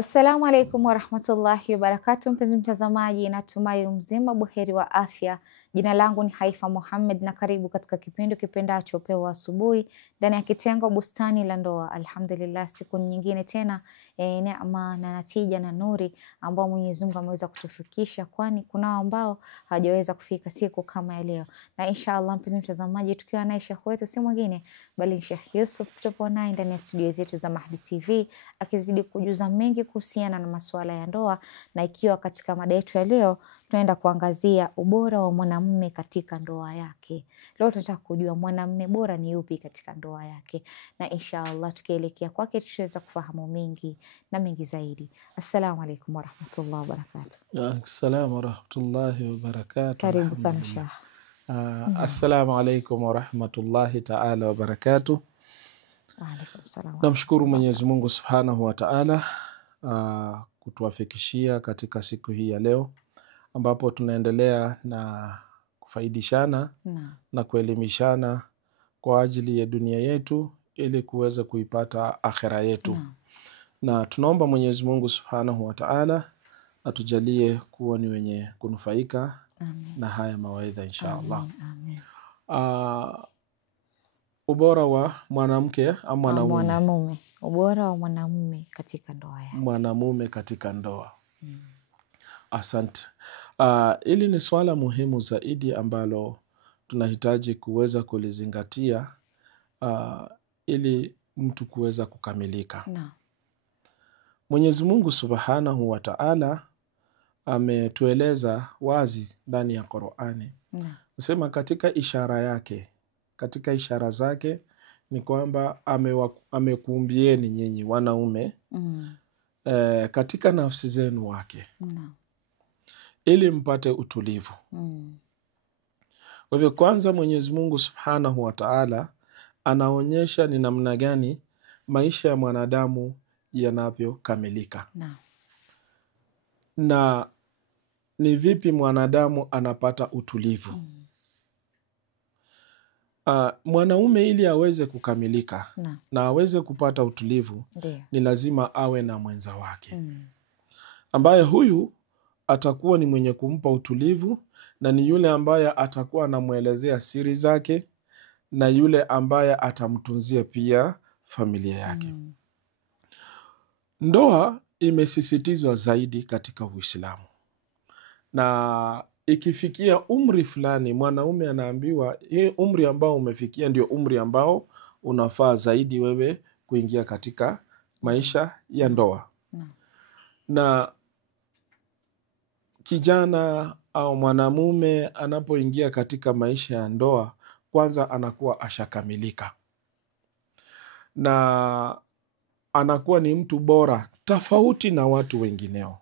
Assalamu alaikum warahmatullahi wabarakatuh. Mpenzi mtazamaji, natumai mzima buheri wa afya. Jina langu ni Haifa Muhammad na karibu katika kipindi kipendacho Upeo wa Asubuhi ndani ya kitengo Bustani la Ndoa. Alhamdulillah, siku nyingine tena neema na natija na nuri ambao Mwenyezi Mungu ameweza kutufikisha, kwani kuna ambao hawajaweza kufika siku kama ya leo. Na inshallah mpenzi mtazamaji, tukiwa naye Sheikh wetu si mwingine bali Sheikh Yusuf, tupo naye ndani ya studio zetu za Mahdi TV akizidi kujuza mengi kuhusiana na masuala ya ndoa. Na ikiwa katika mada yetu ya leo tunaenda kuangazia ubora wa mwanamume katika ndoa yake. Leo tunataka kujua mwanamume bora ni yupi katika ndoa yake, na inshallah tukielekea kwake tutaweza kufahamu mengi na mengi zaidi. Assalamu alaikum warahmatullahi wabarakatuh. Assalamu warahmatullahi wabarakatuh. Karibu sana Sheikh. Assalamu alaikum warahmatullahi taala wabarakatuh. Waalaikum salam. Namshukuru Mwenyezi Mungu Subhanahu wa Ta'ala kutuwafikishia katika siku hii ya leo, ambapo tunaendelea na kufaidishana na kuelimishana kwa ajili ya dunia yetu ili kuweza kuipata akhera yetu. Na tunaomba Mwenyezi Mungu Subhanahu wa Ta'ala atujalie kuwa ni wenye kunufaika na haya mawaidha inshallah. Ubora wa mwanamke ama mwanamume. Ubora wa mwanamume katika ndoa yake. Mwanamume katika ndoa. Asante. Hili ni swala muhimu zaidi ambalo tunahitaji kuweza kulizingatia ili mtu kuweza kukamilika. Mwenyezi Mungu Subhanahu wa Ta'ala ametueleza wazi ndani ya Qur'ani. Nasema katika ishara yake, katika ishara zake ni kwamba amekuumbieni nyinyi wanaume katika nafsi zenu wake ili mpate utulivu. Kwa hivyo kwanza Mwenyezi Mungu Subhanahu wa Ta'ala anaonyesha ni namna gani maisha ya mwanadamu yanavyokamilika. Na ni vipi mwanadamu anapata utulivu. Mwanaume ili aweze kukamilika na aweze kupata utulivu ni lazima awe na mwenza wake ambaye huyu atakuwa ni mwenye kumpa utulivu, na ni yule ambaye atakuwa anamuelezea siri zake, na yule ambaye atamtunzia pia familia yake. Ndoa imesisitizwa zaidi katika Uislamu, na ikifikia umri fulani mwanaume anaambiwa hii umri ambao umefikia ndio umri ambao unafaa zaidi wewe kuingia katika maisha ya ndoa. Na kijana au mwanamume anapoingia katika maisha ya ndoa, kwanza anakuwa ashakamilika na anakuwa ni mtu bora tofauti na watu wengineo.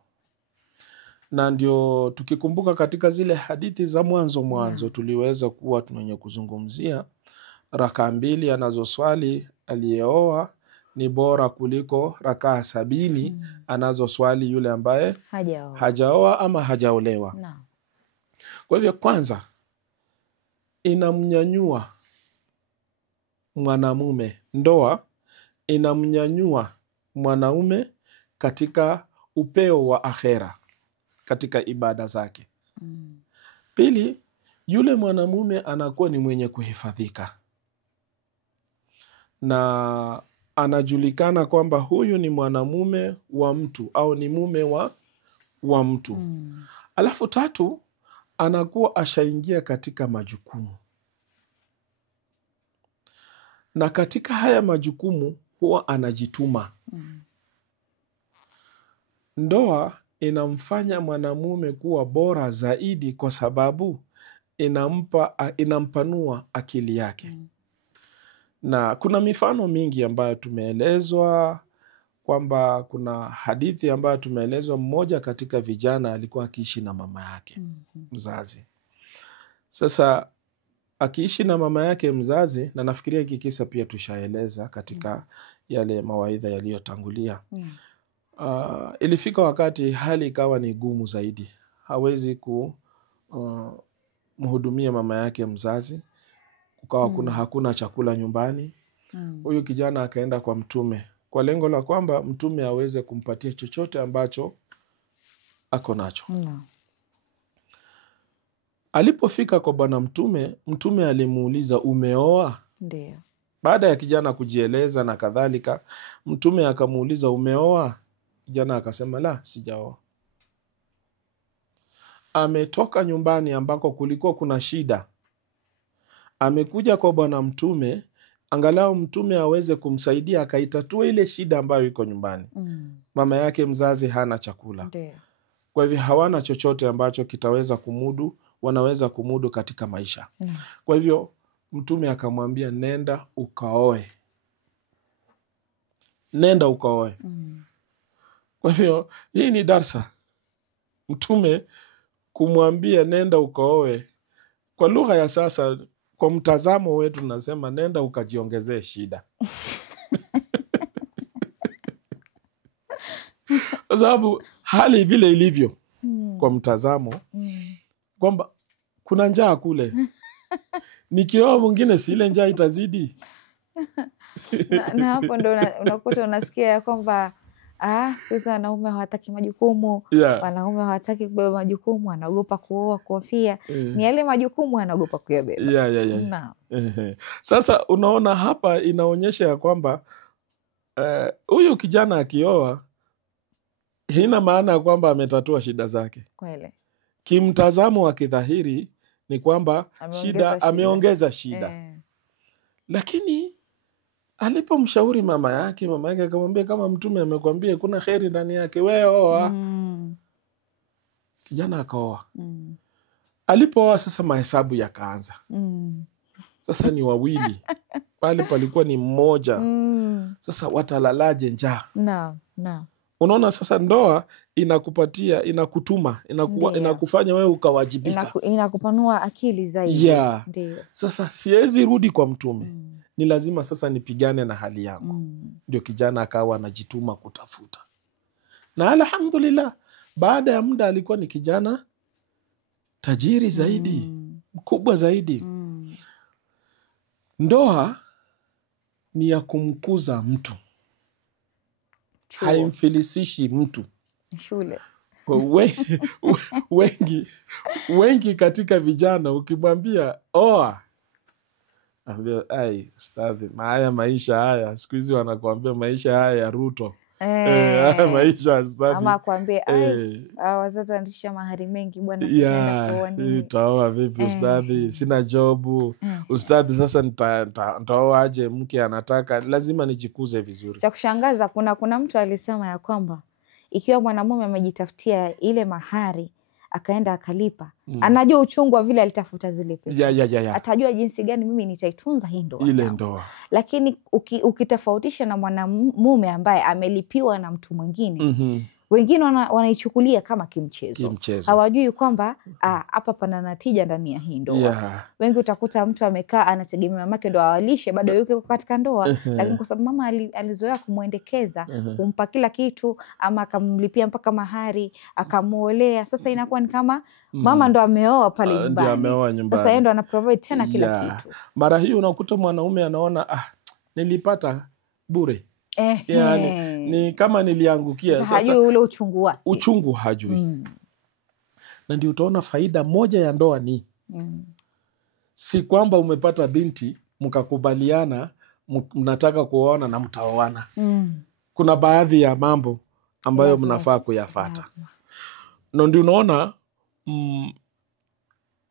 Na ndio tukikumbuka katika zile hadithi za mwanzo tuliweza kuwa tunenye kuzungumzia rakaa 2 anazoswali aliyeoa ni bora kuliko rakaa 70 anazoswali yule ambaye hajaoa ama hajaolewa. Kwa hivyo kwanza inamnyanyua mwanamume, ndoa inamnyanyua mwanaume katika upeo wa akhera, katika ibada zake. Pili, yule mwanamume anakuwa ni mwenye kuhifadhika na anajulikana kwamba huyu ni mwanamume wa mtu au ni mume wa mtu. Alafu tatu, anakuwa ashaingia katika majukumu, na katika haya majukumu huwa anajituma. Ndoa inamfanya mwanamume kuwa bora zaidi kwa sababu inampanua akili yake. Na kuna mifano mingi ambayo tumeelezwa, kwamba kuna hadithi ambayo tumeelezwa, mmoja katika vijana alikuwa akiishi na mama yake mzazi. Sasa akiishi na mama yake mzazi, na nafikiria hiki kisa pia tushaeleza katika yale mawaidha yaliyotangulia. Ilifika wakati hali ikawa ni gumu zaidi, hawezi kumhudumia mama yake mzazi, kukawa hakuna chakula nyumbani. Huyu kijana akaenda kwa Mtume kwa lengo la kwamba mtume aweze kumpatia chochote ambacho ako nacho. Alipofika kwa bwana mtume, mtume alimuuliza, umeoa? Ndio. Baada ya kijana kujieleza na kadhalika, mtume akamuuliza, umeoa? Kijana akasema, la, sijaoa. Ametoka nyumbani ambako kulikuwa kuna shida, amekuja kwa bwana mtume, angalau mtume aweze kumsaidia akaitatua ile shida ambayo iko nyumbani. Mama yake mzazi hana chakula. Ndio. Kwa hivyo hawana chochote ambacho kitaweza kumudu, wanaweza kumudu katika maisha. Kwa hivyo mtume akamwambia, nenda ukaoe. Nenda ukaoe. Kwa hivyo hii ni darsa. Mtume kumwambia nenda ukaoe, kwa lugha ya sasa, kwa mtazamo wetu nasema nenda ukajiongezee shida. Kwa sababu hali vile ilivyo kwa mtazamo kwamba kuna njaa kule, nikioa mwingine si ile njaa itazidi. na hapo ndo unakuta unasikia ya kwamba siku hizi wanaume hawataki majukumu. Wanaume hawataki kubeba majukumu, wanaogopa kuoa, kuofia ni yale majukumu wanaogopa kuyabeba. Sasa unaona hapa inaonyesha ya kwamba huyu kijana akioa hina maana ya kwamba ametatua shida zake. Kweli. Kimtazamo wa kidhahiri ni kwamba ameongeza shida. Lakini alipomshauri mama yake akamwambia, kama mtume amekwambia kuna kheri ndani yake, wewe oa. Kijana akaoa. Alipooa sasa mahesabu yakaanza. Sasa ni wawili. Pale palikuwa ni mmoja. Sasa watalalaje njaa? Unaona sasa ndoa inakupatia, inakutuma, inakufanya wewe ukawajibika. Inakupanua akili zaidi. Sasa siwezi rudi kwa mtume. Ni lazima sasa nipigane na hali yangu. Ndio kijana akawa anajituma kutafuta. Na alhamdulillah, baada ya muda alikuwa ni kijana tajiri zaidi, mkubwa zaidi. Ndoa ni ya kumkuza mtu. Haimfilisishi mtu. Shule. Wengi katika vijana ukimwambia oa, ambia ustadhi, haya maisha haya siku hizi wanakuambia maisha haya ya Ruto. Maisha ustadhi. Ama kuambia wazazi wanatisha mahari mengi bwana, itaoa vipi ustadhi, sina jobu. Ustadhi, sasa nitaoa aje, mke anataka, lazima nijikuze vizuri. Cha kushangaza kuna mtu alisema ya kwamba ikiwa mwanamume amejitafutia ile mahari akaenda akalipa, anajua uchungu wa vile alitafuta zile pesa. Atajua jinsi gani mimi nitaitunza hii ndoa. Ile ndoa. Lakini ukitofautisha na mwanamume ambaye amelipiwa na mtu mwingine, wengine wanaichukulia kama kimchezo. Hawajui kwamba hapa pana natija ndani ya hii ndoa. Wengi utakuta mtu amekaa anategemea mamake ndo awalishe, bado yuko katika ndoa. Lakini kwa sababu mama alizoea kumwendekeza, kumpa kila kitu, ama akamlipia mpaka mahari, akamuolea, sasa inakuwa ni kama mama ndo ameoa pale nyumbani. Sasa yeye ndo anaprovide tena kila kitu. Mara hii unakuta mwanaume anaona nilipata bure. Ni kama niliangukia. Sasa hajui ule uchungu wake. Uchungu hajui. Na ndio utaona faida moja ya ndoa ni si kwamba umepata binti mkakubaliana mnataka kuoana na mtaoana. Kuna baadhi ya mambo ambayo mnafaa kuyafuata. Na ndio unaona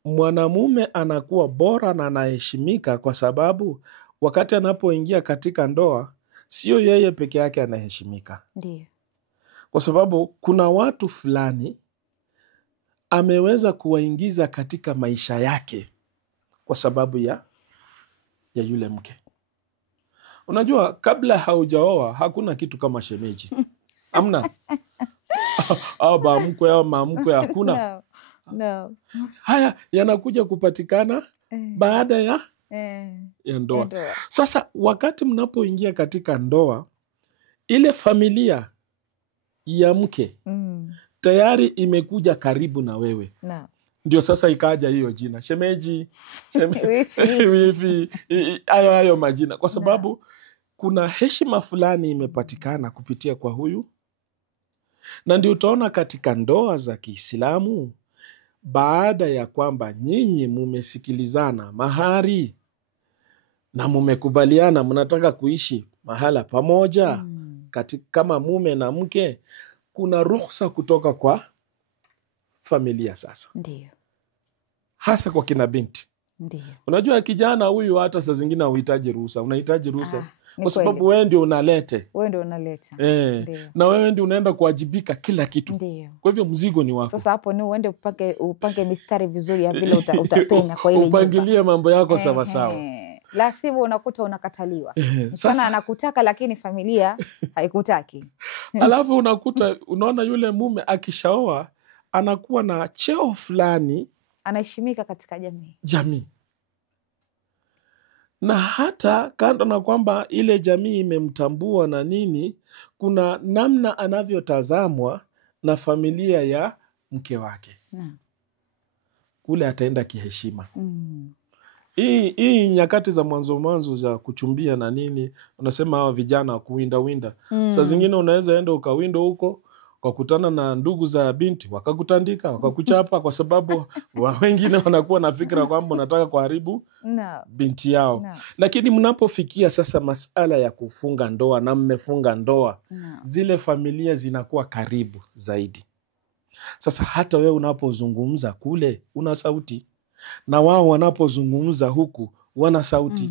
mwanamume anakuwa bora na anaheshimika kwa sababu wakati anapoingia katika ndoa sio yeye peke yake anaheshimika. Ndiyo. Kwa sababu kuna watu fulani ameweza kuwaingiza katika maisha yake kwa sababu ya yule mke. Unajua kabla haujaoa hakuna kitu kama shemeji. Hamna. Au bamkwe au mamkwe hakuna. No. Haya yanakuja kupatikana baada ya ndoa. Sasa wakati mnapoingia katika ndoa, ile familia ya mke tayari imekuja karibu na wewe. Ndio sasa ikaja hiyo jina shemeji, wifi, hayo majina, kwa sababu kuna heshima fulani imepatikana kupitia kwa huyu. Na ndio utaona katika ndoa za Kiislamu, baada ya kwamba nyinyi mumesikilizana mahari na mumekubaliana mnataka kuishi mahala pamoja kama mume na mke, kuna ruhusa kutoka kwa familia sasa. Ndiyo. Hasa kwa kina binti. Ndiyo. Unajua kijana huyu hata saa zingine unahitaji ruhusa. Unahitaji ruhusa kwa sababu kweli. wewe ndio unalete. Wewe ndio unaleta. Na wewe ndio unaenda kuwajibika kila kitu. Ndiyo. Kwa hivyo mzigo ni wako. Sasa hapo ni uende upange mistari vizuri ya vile utapenya kwa ile nyumba. Upangilie mambo yako sawa sawa. La sivyo unakuta unakataliwa. Sana anakutaka lakini familia haikutaki. Alafu unaona yule mume akishaoa anakuwa na cheo fulani, anaheshimika katika jamii. Na hata kando na kwamba ile jamii imemtambua na nini, kuna namna anavyotazamwa na familia ya mke wake. Kule ataenda kiheshima. Hii nyakati za mwanzo za kuchumbia na nini, unasema hawa vijana kuwinda. Saa zingine unaweza enda ukawinda huko, ukakutana na ndugu za binti, wakakutandika, wakakuchapa kwa sababu wengine wanakuwa na fikra kwamba unataka kuharibu binti yao. Lakini mnapofikia sasa masala ya kufunga ndoa na mmefunga ndoa, zile familia zinakuwa karibu zaidi. Sasa hata wewe unapozungumza kule una sauti, na wao wanapozungumza huku wana sauti.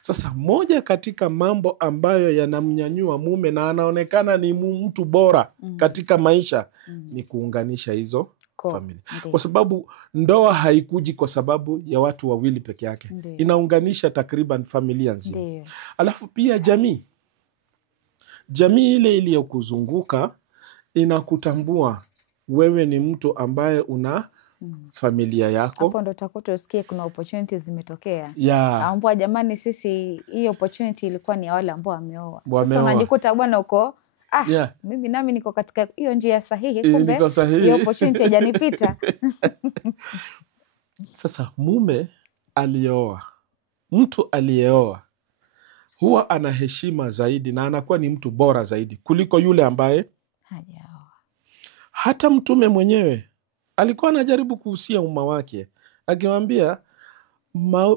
Sasa moja katika mambo ambayo yanamnyanyua mume na anaonekana ni mtu bora katika maisha ni kuunganisha hizo familia. Kwa sababu ndoa haikuji kwa sababu ya watu wawili peke yake. Inaunganisha takriban familia nzima. Alafu pia jamii ile iliyokuzunguka inakutambua wewe ni mtu ambaye una familia yako. Hapo ndo utakuta usikie kuna opportunities zimetokea. Ambao jamani sisi hii opportunity ilikuwa ni ya wale ambao wameoa. Sasa unajikuta bwana uko mimi nami niko katika hiyo njia sahihi, kumbe hiyo opportunity haijanipita. Sasa mume alioa, mtu aliyeoa huwa ana heshima zaidi na anakuwa ni mtu bora zaidi kuliko yule ambaye hajaoa. Hata Mtume mwenyewe alikuwa anajaribu kuhusia umma wake akiwaambia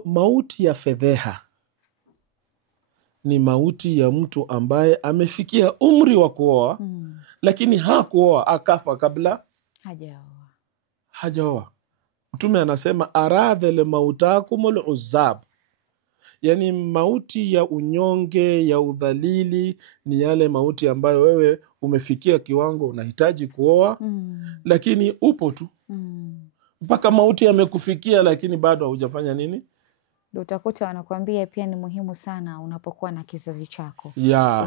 mauti ya fedheha ni mauti ya mtu ambaye amefikia umri wa kuoa lakini hakuoa, akafa kabla hajaoa. Mtume anasema aradhele mautakumul uzab, yani mauti ya unyonge, ya udhalili ni yale mauti ambayo wewe umefikia kiwango unahitaji kuoa lakini upo tu mpaka mauti yamekufikia lakini bado hujafanya nini. Utakuta wanakuambia pia ni muhimu sana unapokuwa na kizazi chako.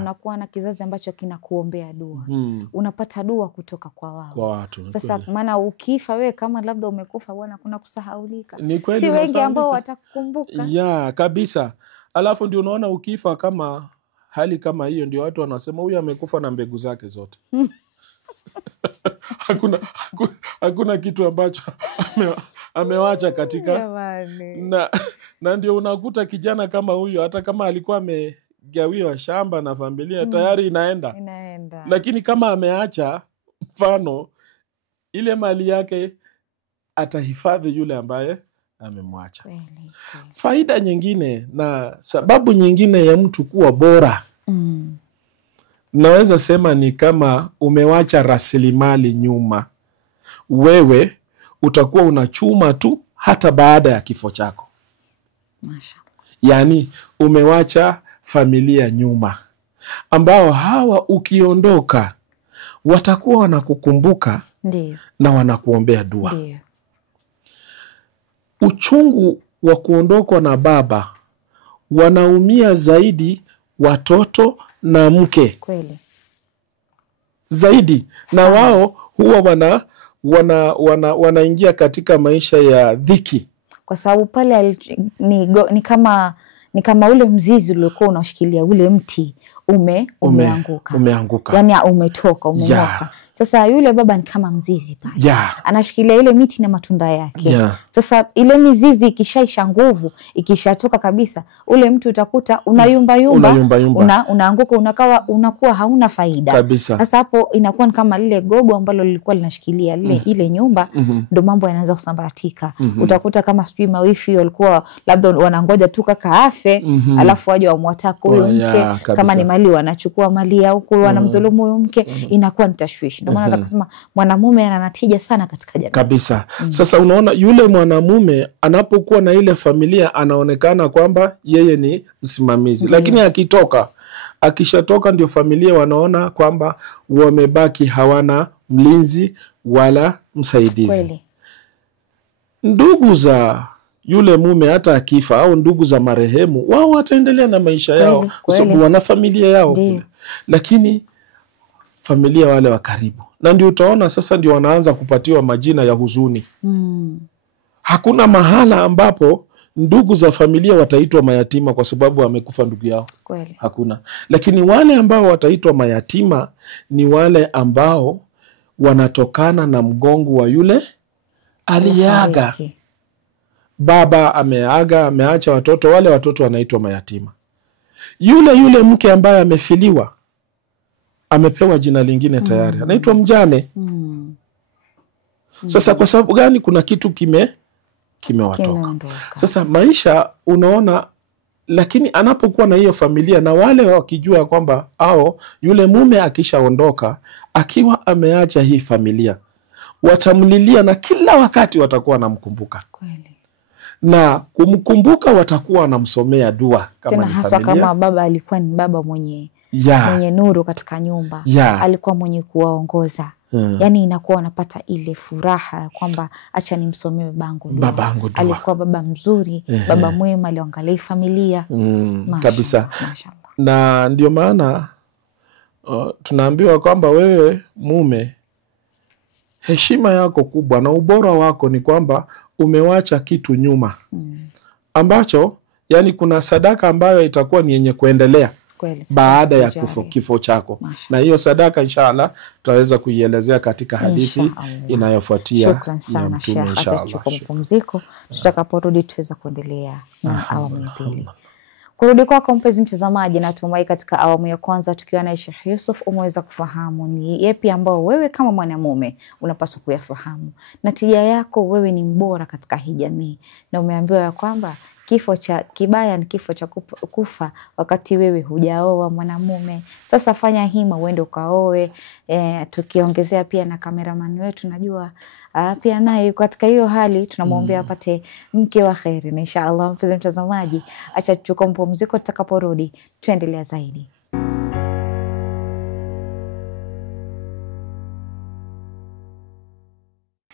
Unakuwa na kizazi ambacho kinakuombea dua. Unapata dua kutoka kwa watu. Sasa maana ukifa wewe kama labda umekufa bwana kuna kusahaulika. Si wengi ambao watakukumbuka. Kabisa. Alafu ndio unaona ukifa kama hali kama hiyo ndio watu wanasema huyu amekufa na mbegu zake zote. Hakuna kitu ambacho amewacha katika na ndio unakuta kijana kama huyu hata kama alikuwa amegawiwa shamba na familia tayari inaenda. Lakini kama ameacha mfano ile mali yake atahifadhi yule ambaye amemwacha. Faida nyingine na sababu nyingine ya mtu kuwa bora naweza sema ni kama umewacha rasilimali nyuma, wewe utakuwa unachuma tu hata baada ya kifo chako. Yani umewacha familia nyuma ambao hawa ukiondoka watakuwa wanakukumbuka na wanakuombea dua. Uchungu wa kuondokwa na baba wanaumia zaidi watoto na mke. Kweli. Zaidi. Na wao huwa wanaingia katika maisha ya dhiki. Kwa sababu pale ni kama ule mzizi uliokuwa unashikilia ule mti umeanguka. Umeanguka. Yani umetoka, umenyoka. Sasa yule baba ni kama mzizi pale. Yeah. Anashikilia ile miti na matunda yake. Yeah. Sasa ile mizizi ikishaisha nguvu, ikishatoka kabisa, ule mtu utakuta unayumba unaanguka, unakuwa hauna faida. Kabisa. Sasa hapo inakuwa ni kama lile gogo ambalo lilikuwa linashikilia ile nyumba, ndo mambo yanaanza kusambaratika. Utakuta kama sijui mawifi walikuwa labda wanangoja tu kaka afe, alafu waje wamwataka huyo mke, kama ni mali wanachukua mali ya huko, wanamdhulumu huyo mke, inakuwa ni tashwishi. Ndio maana tunasema mwanamume ana natija sana katika jamii. Kabisa. Sasa unaona yule mwanamume anapokuwa na ile familia anaonekana kwamba yeye ni msimamizi. Lakini akishatoka ndio familia wanaona kwamba wamebaki hawana mlinzi wala msaidizi. Kweli. Ndugu za yule mume hata akifa au ndugu za marehemu wao wataendelea na maisha yao kwa sababu wana familia yao kule. Lakini familia wale wa karibu, na ndio utaona sasa ndio wanaanza kupatiwa majina ya huzuni. Hakuna mahala ambapo ndugu za familia wataitwa mayatima kwa sababu amekufa ndugu yao. Kweli. Hakuna. Lakini wale ambao wataitwa mayatima ni wale ambao wanatokana na mgongo wa yule aliaga. Baba ameaga, ameacha watoto, wale watoto wanaitwa mayatima. Yule mke ambaye amefiliwa amepewa jina lingine tayari, anaitwa mjane. Sasa kwa sababu gani? Kuna kitu kimewatoka. Sasa maisha unaona, lakini anapokuwa na hiyo familia na wale wakijua kwamba yule mume akishaondoka akiwa ameacha hii familia, watamlilia na kila wakati watakuwa wanamkumbuka. Kweli. Na kumkumbuka watakuwa wanamsomea dua kama tena ni hasa familia. Kama baba alikuwa ni baba mwenye nuru katika nyumba, alikuwa mwenye kuwaongoza. Yani inakuwa wanapata ile furaha ya kwamba acha nimsomee babangu dua. Alikuwa baba mzuri, baba mwema, aliangalia familia. Kabisa. Na ndio maana tunaambiwa kwamba wewe mume, heshima yako kubwa na ubora wako ni kwamba umewacha kitu nyuma ambacho yani kuna sadaka ambayo itakuwa ni yenye kuendelea baada ya kifo chako. Na hiyo sadaka inshallah tutaweza kuielezea katika hadithi inayofuatia. Shukran sana Sheikh. Atachukua mapumziko, tutakaporudi tuweza kuendelea na awamu ya pili. Kurudi kwako mpenzi mtazamaji, natumai katika awamu ya kwanza tukiwa na Sheikh Yusuf umeweza kufahamu ni yapi ambao wewe kama mwanamume unapaswa kuyafahamu. Natija yako wewe ni mbora katika hii jamii, na umeambiwa ya kwamba kifo cha kibaya ni kifo cha kufa wakati wewe hujaoa mwanamume. Sasa fanya hima uende ukaoe. Tukiongezea pia na cameraman wetu, najua pia naye katika hiyo hali tunamwombea apate mke wa kheri. Na inshallah mpenzi mtazamaji, acha tuchukue mapumziko, tutakaporudi tuendelea zaidi.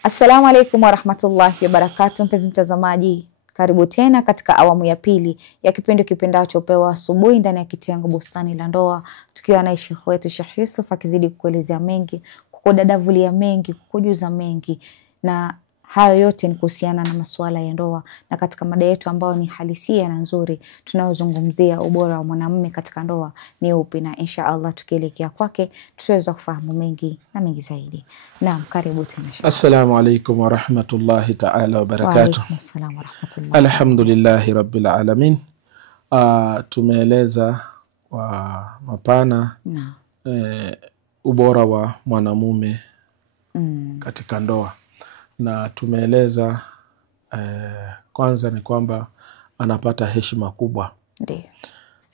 Assalamu alaikum warahmatullahi wabarakatuh. Mpenzi mtazamaji, karibu tena katika awamu ya pili ya kipindi kipendacho Pewa Asubuhi ndani ya kitengo Bustani la Ndoa, tukiwa na Sheikh wetu Sheikh Yusuf akizidi kukuelezea mengi, kukudadavulia mengi, kukujuza mengi, na hayo yote ni kuhusiana na masuala ya ndoa. Na katika mada yetu ambayo ni halisia na nzuri, tunayozungumzia ubora wa mwanamume katika ndoa ni upi, na inshallah tukielekea kwake tutaweza kufahamu mengi na mengi zaidi. Naam, karibu tena Sheikh. Assalamu alaykum wa rahmatullahi ta'ala wa barakatuh. Wa alaykum assalam wa rahmatullahi. Alhamdulillahi rabbil alamin. Tumeeleza wa mapana ubora wa mwanamume katika ndoa. Na tumeeleza kwanza ni kwamba anapata heshima kubwa. Ndiyo.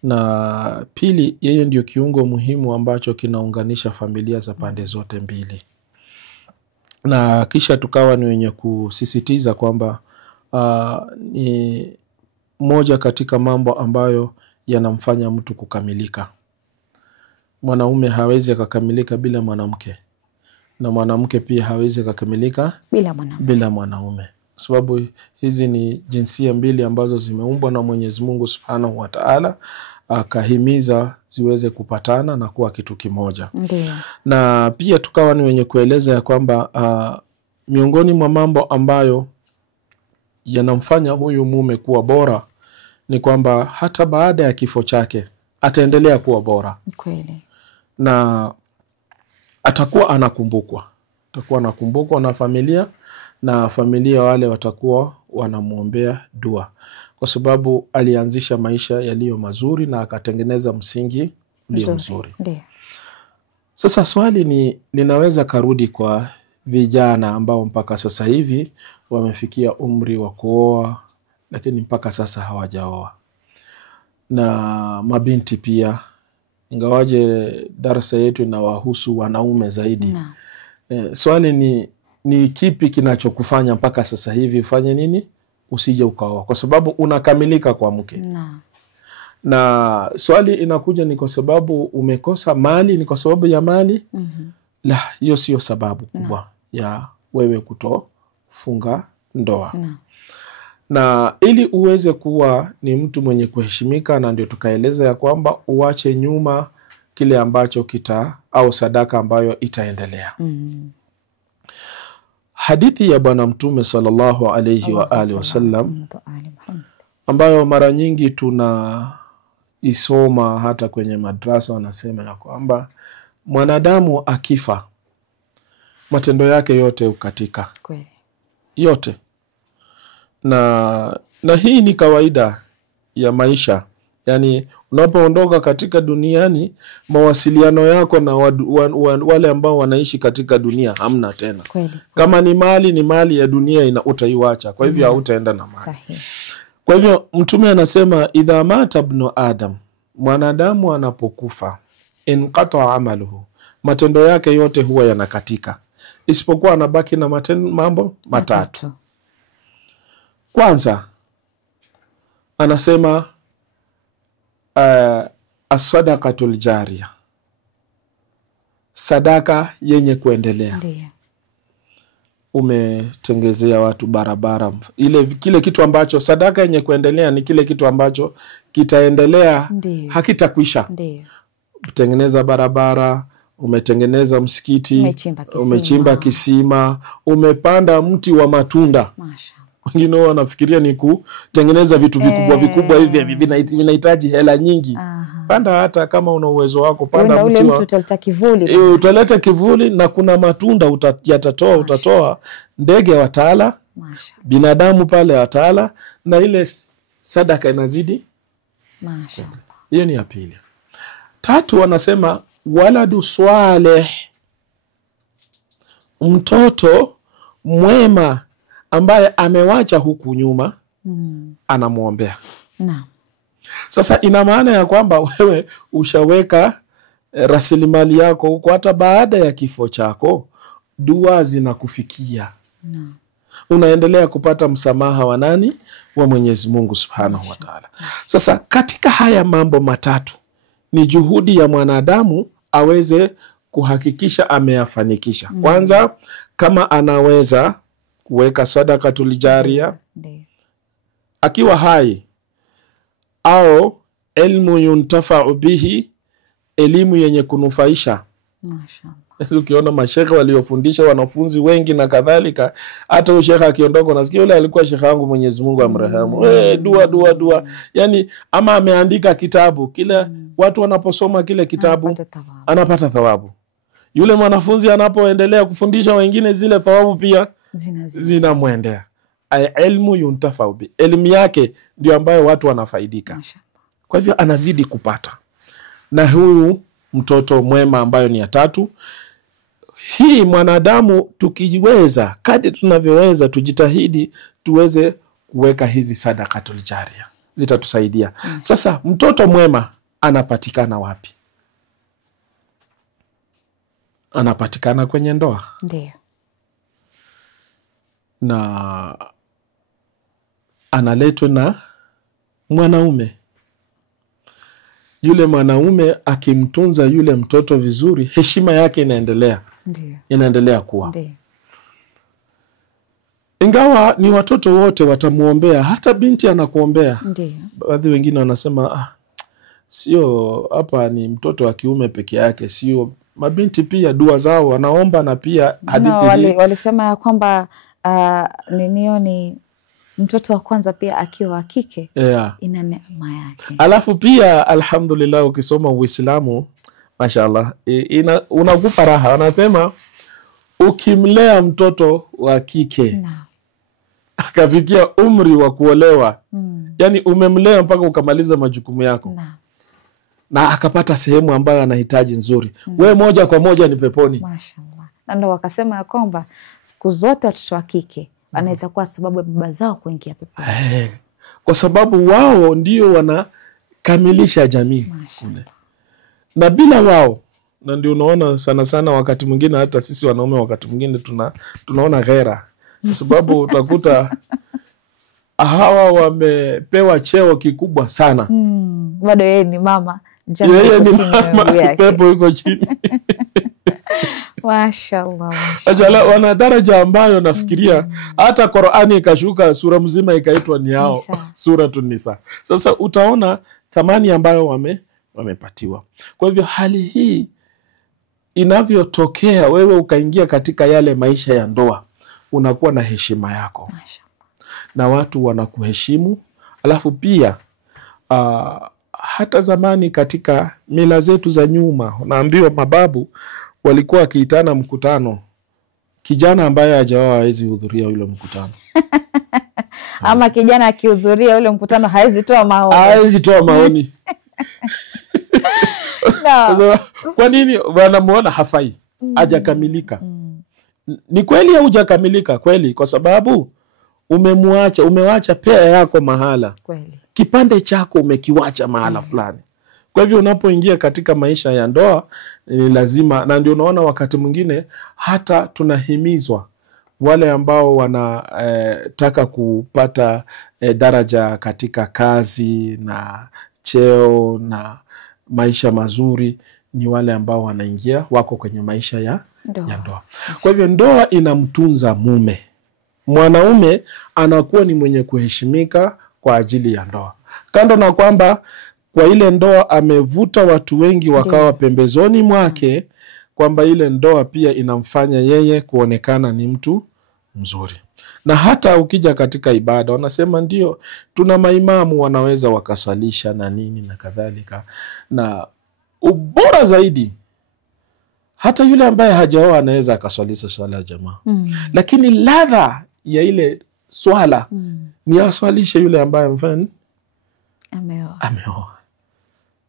Na pili, yeye ndio kiungo muhimu ambacho kinaunganisha familia za pande zote mbili. Na kisha tukawa ni wenye kusisitiza kwamba ni moja katika mambo ambayo yanamfanya mtu kukamilika. Mwanaume hawezi akakamilika bila mwanamke, na mwanamke pia hawezi akakamilika bila mwanaume, sababu hizi ni jinsia mbili ambazo zimeumbwa na Mwenyezi Mungu Subhanahu wa Ta'ala, akahimiza ziweze kupatana na kuwa kitu kimoja. Ndiyo. Na pia tukawa ni wenye kueleza ya kwamba miongoni mwa mambo ambayo yanamfanya huyu mume kuwa bora ni kwamba hata baada ya kifo chake ataendelea kuwa bora. Kweli. Na atakuwa anakumbukwa na familia, na familia wale watakuwa wanamuombea dua, kwa sababu alianzisha maisha yaliyo mazuri na akatengeneza msingi ulio mzuri. Sasa swali linaweza karudi kwa vijana ambao mpaka sasa hivi wamefikia umri wa kuoa, lakini mpaka sasa hawajaoa, na mabinti pia, ingawaje darasa yetu inawahusu wanaume zaidi. Swali ni kipi kinachokufanya mpaka sasa hivi ufanye nini usije ukaoa? Kwa sababu unakamilika kwa mke. Na swali inakuja ni kwa sababu umekosa mali, ni kwa sababu ya mali? La, hiyo sio sababu kubwa ya wewe kutofunga ndoa. Na ili uweze kuwa ni mtu mwenye kuheshimika, na ndio tukaeleza ya kwamba uache nyuma kile ambacho au sadaka ambayo itaendelea. Hadithi ya Bwana Mtume sallallahu alayhi wa alihi wasallam, ambayo mara nyingi tunaisoma hata kwenye madrasa, wanasema ya kwamba mwanadamu akifa matendo yake yote ukatika. Yote. Na hii ni kawaida ya maisha. Yani unapoondoka katika duniani, mawasiliano yako na wale ambao wanaishi katika dunia hamna tena. Kama ni mali ya dunia utaiwacha. Kwa hivyo hautaenda na mali. Kwa hivyo Mtume anasema idha mata ibnu Adam, mwanadamu anapokufa, inqata amaluhu, matendo yake yote huwa yanakatika, isipokuwa anabaki na mambo matatu. Kwanza anasema as-sadaqatul jariya, sadaka yenye kuendelea. Umetengezea watu barabara, kile kitu ambacho sadaka yenye kuendelea ni kile kitu ambacho kitaendelea, hakitakwisha. Umetengeneza barabara, umetengeneza msikiti, umechimba kisima, umepanda mti wa matunda. Wengine wanafikiria ni kutengeneza vitu vikubwa hivi vinahitaji hela nyingi. Panda, hata kama una uwezo wako, panda mti wa kivuli. Utaleta kivuli, na kuna matunda utatoa, ndege watala, binadamu pale watala, na ile sadaka inazidi. Hiyo ni ya pili. Tatu wanasema waladu swaleh, mtoto mwema ambaye amewacha huku nyuma, anamuombea. Sasa ina maana ya kwamba wewe ushaweka rasilimali yako huko, hata baada ya kifo chako dua zinakufikia. Unaendelea kupata msamaha wa nani? Wa Mwenyezi Mungu Subhanahu wa Ta'ala. Sasa katika haya mambo matatu ni juhudi ya mwanadamu aweze kuhakikisha ameyafanikisha. Kwanza, kama anaweza kuweka sadaqatul jariya akiwa hai, au ilmu yuntafa'u bihi, elimu yenye kunufaisha. Ukiona mashekhe waliofundisha wanafunzi wengi na kadhalika, hata shekhe akiondoka unasikia yule alikuwa shekhe wangu, Mwenyezi Mungu amrehemu. Dua. Yani ama ameandika kitabu, kile watu wanaposoma kile kitabu anapata thawabu. Yule mwanafunzi anapoendelea kufundisha wengine, zile thawabu pia zinamwendea. Ilmu yuntafa'u bi, elimu yake ndio ambayo watu wanafaidika. Kwa hivyo anazidi kupata. Na huyu mtoto mwema ambayo ni ya tatu, hii mwanadamu tukiweza, kadri tunavyoweza, tujitahidi tuweze kuweka hizi sadaqatul jariya, zitatusaidia. Sasa mtoto mwema anapatikana wapi? Anapatikana kwenye ndoa. Na analetwa na mwanaume. Yule mwanaume akimtunza yule mtoto vizuri, heshima yake inaendelea kuwa. Ingawa ni watoto wote watamuombea, hata binti anakuombea. Baadhi wengine wanasema sio hapa ni mtoto wa kiume peke yake, sio mabinti pia dua zao wanaomba. Na pia hadithi walisema ya kwamba ni mtoto wa kwanza pia akiwa wa kike, ina neema yake. Alafu pia alhamdulillah, ukisoma Uislamu Mashallah. Unakupa raha. Wanasema ukimlea mtoto wa kike akafikia umri wa kuolewa, yani umemlea mpaka ukamaliza majukumu yako na akapata sehemu ambayo anahitaji nzuri, we moja kwa moja ni peponi. Mashallah. Na ndio wakasema ya kwamba siku zote watoto wa kike wanaweza kuwa sababu ya baba zao kuingia peponi. Kwa sababu wao ndio wanakamilisha jamii kule. Na bila wao, na ndio unaona sana sana wakati mwingine hata sisi wanaume wakati mwingine tunaona ghera. Kwa sababu utakuta hawa wamepewa cheo kikubwa sana. Bado yeye ni mama. Yeye ni mama, pepo yuko chini. Mashallah. Wana daraja ambayo nafikiria hata Qur'ani ikashuka sura mzima ikaitwa ni yao, Suratun Nisa. Sasa utaona thamani ambayo wamepatiwa. Kwa hivyo hali hii inavyotokea wewe ukaingia katika yale maisha ya ndoa, unakuwa na heshima yako. Na watu wanakuheshimu. Alafu pia hata zamani katika mila zetu za nyuma, unaambiwa mababu walikuwa wakiitana mkutano, kijana ambaye hajaoa hawezi hudhuria ule mkutano. Ama kijana akihudhuria ule mkutano hawezi toa maoni. Hawezi toa maoni. No. Kwa nini? Wanamuona hafai, hajakamilika. Ni kweli hujakamilika kweli, kwa sababu umewacha pea yako mahala. Kweli. Kipande chako umekiwacha mahala fulani. Kwa hivyo unapoingia katika maisha ya ndoa ni lazima, na ndio unaona wakati mwingine hata tunahimizwa wale ambao wanataka kupata daraja katika kazi na cheo na maisha mazuri, ni wale ambao wanaingia wako kwenye maisha ya ndoa. Kwa hivyo ndoa inamtunza mume. Mwanaume anakuwa ni mwenye kuheshimika kwa ajili ya ndoa. Kando na kwamba kwa ile ndoa amevuta watu wengi wakawa pembezoni mwake, kwamba ile ndoa pia inamfanya yeye kuonekana ni mtu mzuri. Na hata ukija katika ibada wanasema ndio tuna maimamu wanaweza wakasalisha na nini na kadhalika, na ubora zaidi hata yule ambaye hajaoa anaweza akaswalisha swala ya jamaa. Lakini ladha ya ile swala ni aswalishe yule ambaye mfano ameoa.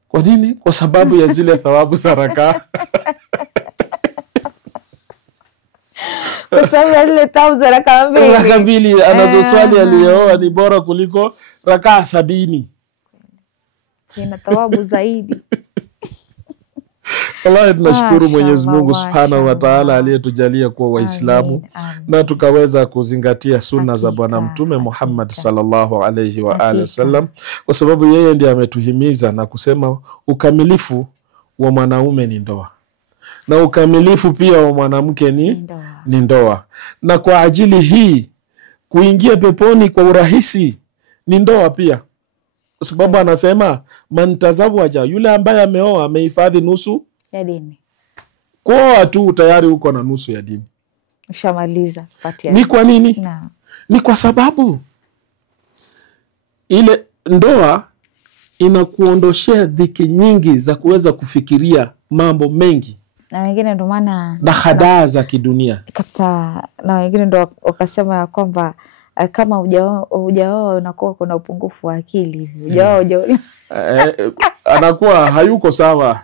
Kwa nini? Kwa sababu ya zile thawabu za rakaa. Kwa sababu ya zile thawabu za rakaa mbili. Rakaa mbili anazoswali aliyeoa ni bora kuliko rakaa 70. Ina thawabu zaidi. Wallahi tunashukuru Mwenyezi Mungu Subhanahu wa Ta'ala aliyetujalia kuwa Waislamu na tukaweza kuzingatia sunna za Bwana Mtume Muhammad sallallahu alayhi wa alihi wasallam, kwa sababu yeye ndiye ametuhimiza na kusema ukamilifu wa mwanaume ni ndoa na ukamilifu pia wa mwanamke ni ndoa. Na kwa ajili hii kuingia peponi kwa urahisi ni ndoa pia, kwa sababu anasema man tazawaja, yule ambaye ameoa amehifadhi nusu ya dini. Kwa tu tayari uko na nusu ya dini. Ushamaliza patia. Ni kwa nini? Ni kwa sababu ile ndoa inakuondoshea dhiki nyingi za kuweza kufikiria mambo mengi. Na wengine ndo maana na hadaa za kidunia. Kabisa. Na wengine ndo wakasema ya kwamba kama hujaoa unakuwa kuna upungufu wa akili. Hujaoa anakuwa hayuko sawa.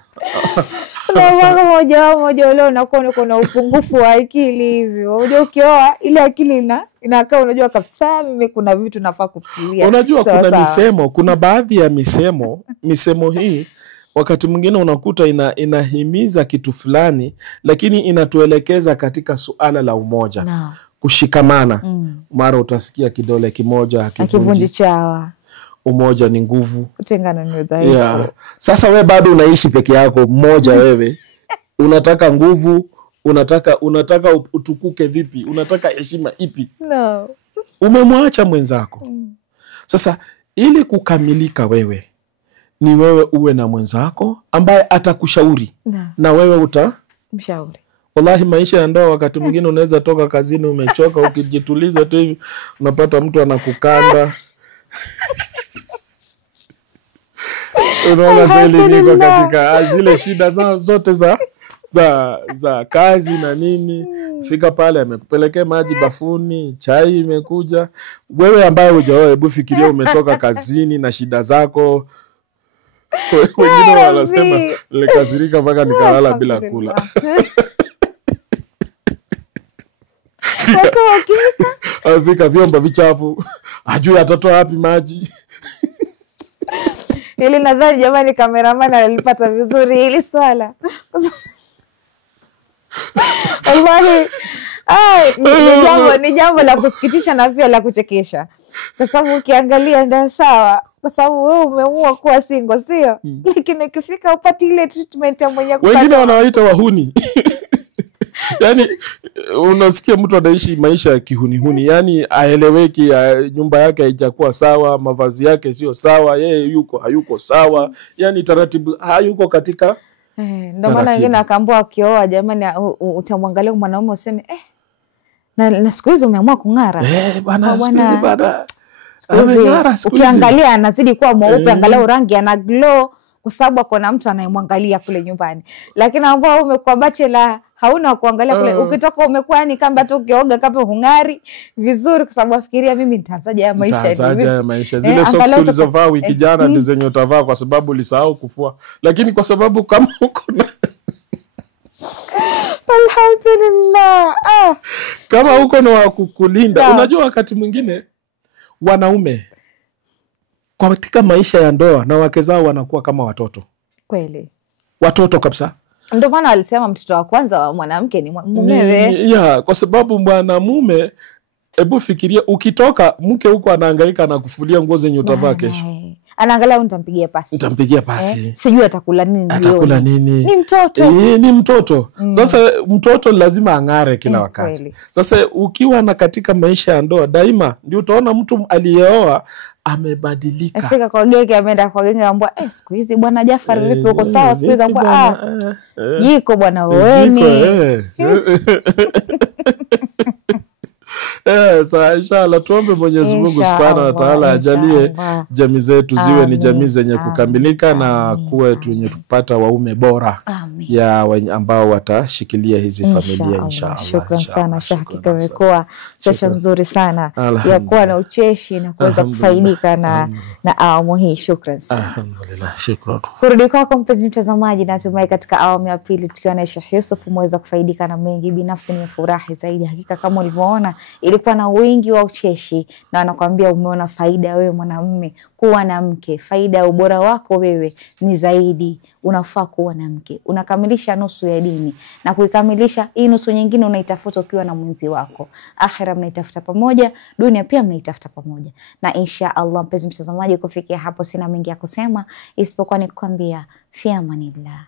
Kama hujaoa unakuwa kuna upungufu wa akili hivyo. Unajua ukioa ile akili inakaa, unajua kabisa mimi kuna vitu nafaa kufikiria. Unajua kuna misemo, kuna baadhi ya misemo hii wakati mwingine unakuta inahimiza kitu fulani, lakini inatuelekeza katika suala la umoja. Kushikamana. Mara utasikia kidole kimoja hakivunji chawa. Umoja ni nguvu, utengano ni udhaifu. Sasa we bado unaishi peke yako mmoja wewe. Unataka nguvu, unataka utukuke vipi? Unataka heshima ipi? No. Umemwacha mwenzako. Sasa ili kukamilika wewe ni wewe uwe na mwenzako ambaye atakushauri na wewe utamshauri. Wallahi maisha ya ndoa wakati mwingine unaweza toka kazini umechoka, ukijituliza tu hivi unapata mtu anakukanda. Unaona kweli niko katika zile shida zao zote za kazi na nini. Fika pale amekupelekea maji bafuni, chai imekuja. Wewe ambaye hujaoa, hebu fikiria umetoka kazini na shida zako. Wengine wanasema nilikasirika mpaka nikalala bila kula. Afika vyombo vichafu, ajui atatoa wapi maji. Ili nadhani jamani cameraman alipata vizuri hili swala. Wallahi ni jambo la kusikitisha na pia la kuchekesha. Kwa sababu ukiangalia ndio sawa, kwa sababu wewe umeamua kuwa single, sio? Lakini ukifika upati ile treatment ya mwenye kupata. Wengine wanawaita wahuni. Yani unasikia mtu anaishi maisha ya kihunihuni, yani aeleweki, nyumba yake haijakuwa sawa, mavazi yake sio sawa, yeye hayuko sawa, yani taratibu hayuko katika ndio maana wengine akaambiwa akioa jamani utamwangalia mwanaume useme na siku hizo umeamua kung'ara. Bwana siku hizo bada ameng'ara, ukiangalia anazidi kuwa mweupe, angalau rangi ana glow kwa sababu akona mtu anayemwangalia kule nyumbani. Lakini ambao umekuwa bachelor hauna kuangalia kule, ukitoka umekuwa yani kamba tu ukioga kama hungari vizuri, kwa sababu afikiria mimi nitazaje ya maisha zile socks ulizovaa wiki jana ndio zenye utavaa kwa sababu ulisahau kufua, lakini kwa sababu kama uko na alhamdulillah kama uko na kukulinda. Unajua wakati mwingine wanaume katika maisha ya ndoa na wake zao wanakuwa kama watoto. Kweli. Watoto kabisa. Ndio maana alisema mtoto wa kwanza wa mwanamke ni mumewe. Kwa sababu mwanamume, hebu fikiria ukitoka mke huko anahangaika na kufulia nguo zenye utavaa kesho. Anaangalia nitampigia pasi. Sijui atakula nini. Ni mtoto. Ni mtoto. Sasa mtoto lazima ang'are kila wakati. Sasa ukiwa na katika maisha ya ndoa daima ndio utaona mtu aliyeoa amebadilika. Afika kwa genge, ameenda kwa genge ambwa siku hizi bwana Jafar vipi uko sawa? Siku hizi ambwa jiko bwana wewe. Sasa inshallah tuombe Mwenyezi Mungu Subhanahu wa Ta'ala ajalie jamii zetu ziwe ni jamii zenye kukamilika na kuwe tunye tupata waume bora ya ambao watashikilia hizi familia inshallah. Shukran sana Sheikh, hakika imekuwa session nzuri sana ya kuwa na ucheshi na kuweza kufaidika na awamu hii. Shukran sana. Alhamdulillah, shukran. Kurudi kwako mpenzi mtazamaji, natumai katika awamu ya pili tukiwa na Sheikh Yusuf umeweza kufaidika na mengi. Binafsi nimefurahi zaidi, hakika kama ulivyoona ilikuwa na wingi wa ucheshi, na anakuambia umeona faida ya wewe mwanamume kuwa na mke, faida ya ubora wako wewe ni zaidi, unafaa kuwa na mke. Unakamilisha nusu ya dini, na kuikamilisha hii nusu nyingine unaitafuta ukiwa na mwenzi wako. Akhira mnaitafuta pamoja, dunia pia mnaitafuta pamoja. Na insha Allah mpenzi mtazamaji, kufikia hapo sina mengi ya kusema isipokuwa ni kukwambia fi amanillah.